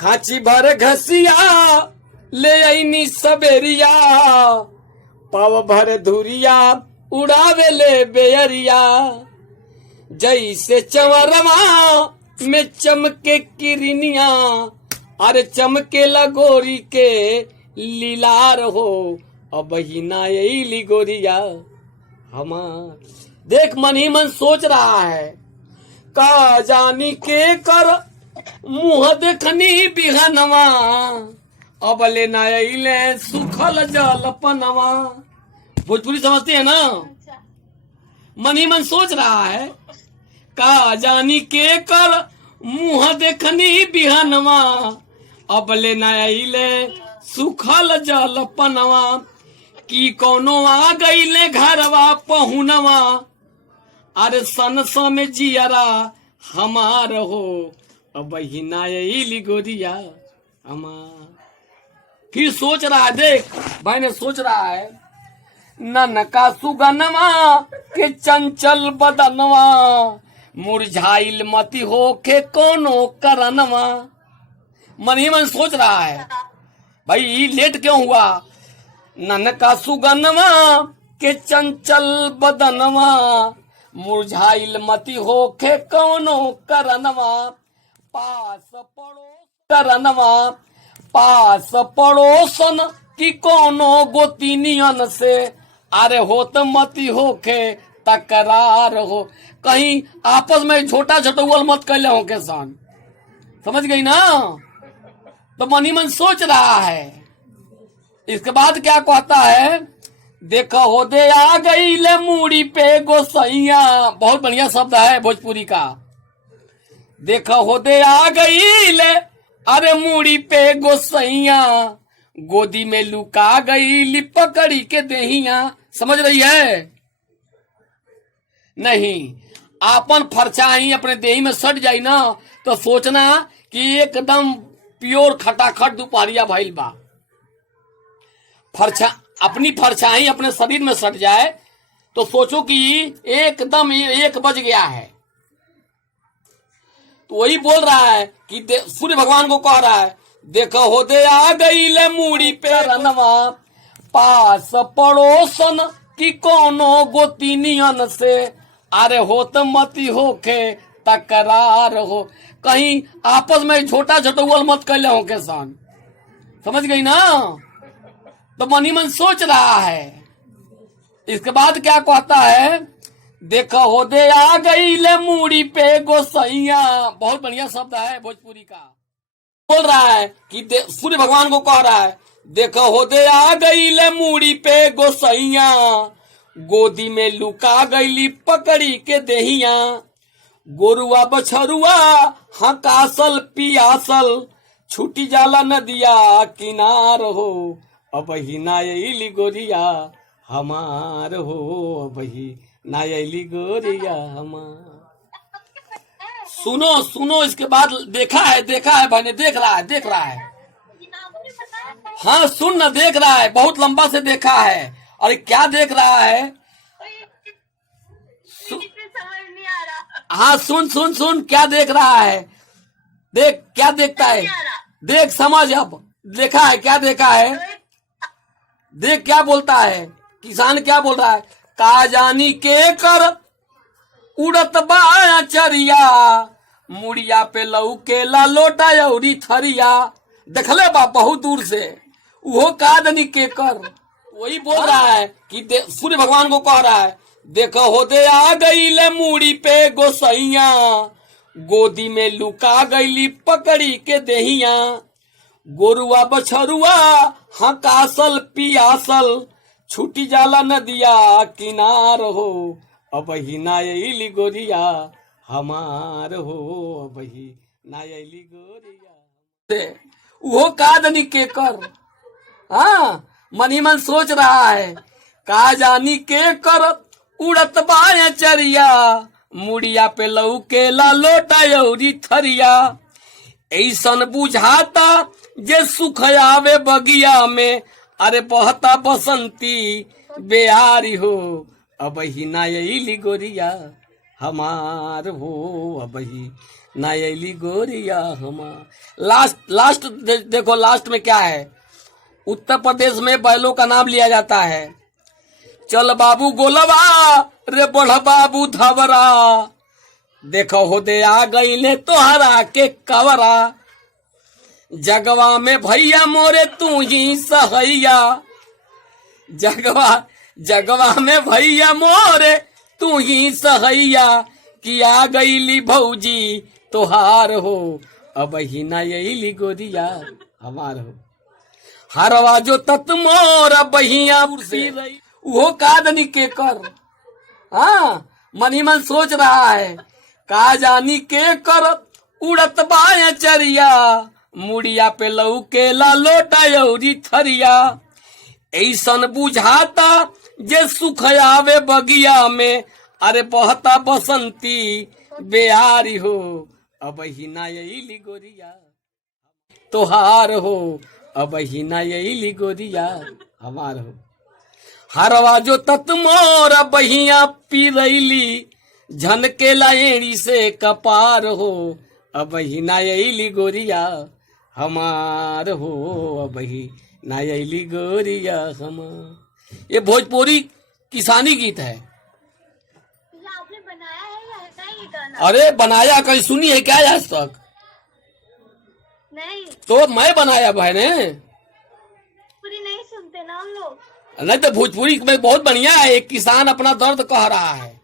खाची भर घसिया ले आईनी सबेरिया, पाव भर धुरिया उड़ावे ले बेअरिया। जैसे चवरमा में चमके किरनिया, अरे चमके लगोरी के लीलार हो, अब ही ना यही गोरिया हमार। देख मन ही मन सोच रहा है, का जानी के कर मुँह देखनी बिहनवा, अब ले ना ले सुखल जल पनवा। भोजपुरी समझते हैं ना? मन ही मन सोच रहा है, का जानी के कर मुँह देखनी बिहनवा, अब ले ना ले सुखल जल पनवा। की कोनो आ गईले घरवा पहुनवा, अरे सन में जियरा हमार हो, अब ही ना आइली गोरिया हमार। फिर सोच रहा है, देख भाई ने सोच रहा है, ननका सुगनवा के चंचल बदनवा, मुरझाइल मती होके कोनो करनवा। मन ही मन सोच रहा है, भाई लेट क्यों हुआ? ननका सुगनवा के चंचल बदनवा, मुरझाइल मती होके कोनो करनवा। पास पड़ोसन की कोनो गोतिनियन से, अरे होत मती होके तकरार हो, कहीं आपस में झोटा झटौल मत कैले हो के सन। समझ गई ना? तो मन ही मन सोच रहा है। इसके बाद क्या कहता है, देखा हो दे आ गई ले मूड़ी पे गोसैया। बहुत बढ़िया शब्द है भोजपुरी का। देखा हो दे आ गई ले अरे मूड़ी पे गोसैया, गोदी में लुका गई ली पकड़ी के देहिया। समझ रही है? नहीं, आपन फरचाई अपने देही में सट जाई ना, तो सोचना कि एकदम प्योर खटाखट दोपहरिया भइल बा। अपनी फरछाई अपने शरीर में सट जाए तो सोचो कि एकदम 1 बज गया है। तो वही बोल रहा है कि सूर्य भगवान को कह रहा है, देखो हो दे आ गई ले मूड़ी पे रनवा, पास पड़ोसन की कोनो गोतिनियन से, अरे होत मती होके तकरार हो, कहीं आपस में झोटा झटौल मत कैले हो के सन। समझ गई ना? तो मन ही मन सोच रहा है। इसके बाद क्या कहता है, देखा हो दे आ गई ले मूड़ी पे गोसैया। बहुत बढ़िया शब्द है भोजपुरी का। बोल रहा है कि सूर्य भगवान को कह रहा है, देखा हो दे आ गई ले मूड़ी पे गोसैया, गोदी में लुका गईली पकड़ी के देहिया। गोरुआ बछरुआ हकासल पियासल, छूटी जाला नदिया किनार हो, अब ही ना आइली गोरिया हमार हो, अब ही ना आइली गोरिया हमार। सुनो सुनो, इसके बाद देखा है भाई ने, देख रहा है। हाँ सुन न, देख रहा है, बहुत लंबा से देखा है। और क्या देख रहा है? हाँ सुन क्या देख रहा है? देख क्या देखता है, देख समझ। अब देखा है, क्या देखा है? देख क्या बोलता है, किसान क्या बोल रहा है, का जानी के कर उड़त बा चरिया, मुड़िया पे लौके ला लोटा औरी थरिया। देखले बा बहुत दूर से, वो का जानी के कर। वही बोल रहा है कि सूर्य भगवान को कह रहा है, देखो हो दे आ गई ले मूड़ी पे गोसैया, गोदी में लुका गईली पकड़ी के देहिया। गोरुआ बछरुआ हकासल पियासल, छूटी जाला नदिया किनार हो, अब ही ना आइली गोरिया हमार हो, अब ही ना आइली गोरिया। वो का जानी के कर। हाँ मन ही मन सोच रहा है, का जानी के कर उड़त बाया चरिया, मुड़िया पे लौके ला लोटा औरी थरिया। ऐसन बुझाता जे सुख आवे बगिया में, अरे बहता बसंती बेहारी हो, अब ही ना आइली गोरिया हमार हो, अब ही ना अली गोरिया हमार। लास्ट देखो लास्ट में क्या है। उत्तर प्रदेश में बैलों का नाम लिया जाता है। चल बाबू गोलवा रे बढ़ बाबू धवरा, देखो हो दे आ गई ने तोहरा के कवरा, जगवा में भैया मोरे तू ही सहैया, जगवा में भैया मोरे तू ही सहैया, किया गईली भौजी तोहार हो, अब ही ना अली गोरिया हमार हो। हरवा जो तत मोर बहिया वो कादनी के कर। हाँ मन ही मन सोच रहा है का जानी के कर उड़त बाया चरिया, मुड़िया पे लौके ला लोटा यौरी थरिया, ऐसन बुझाता जे सुख आवे बगिया में, अरे बहता बसंती बेहारी हो, अब ही ना अली गोरिया तोहार हो, अब ही ना अली गोरिया हमार हो। हरवा जो तत मोर बहिया पी रैली, झनके लाएड़ी से कपार हो, अब ही ना अली गोरिया हमार हो, अब ही ना अली गोरिया हमार। ये भोजपुरी किसानी गीत है। आपने बनाया है या है ये गाना? अरे बनाया, कहीं सुनी है क्या आज तक? नहीं। तो मैं बनाया भाई ने। पूरी नहीं सुनते ना हम लोग। नहीं तो भोजपुरी में बहुत बढ़िया है। एक किसान अपना दर्द कह रहा है।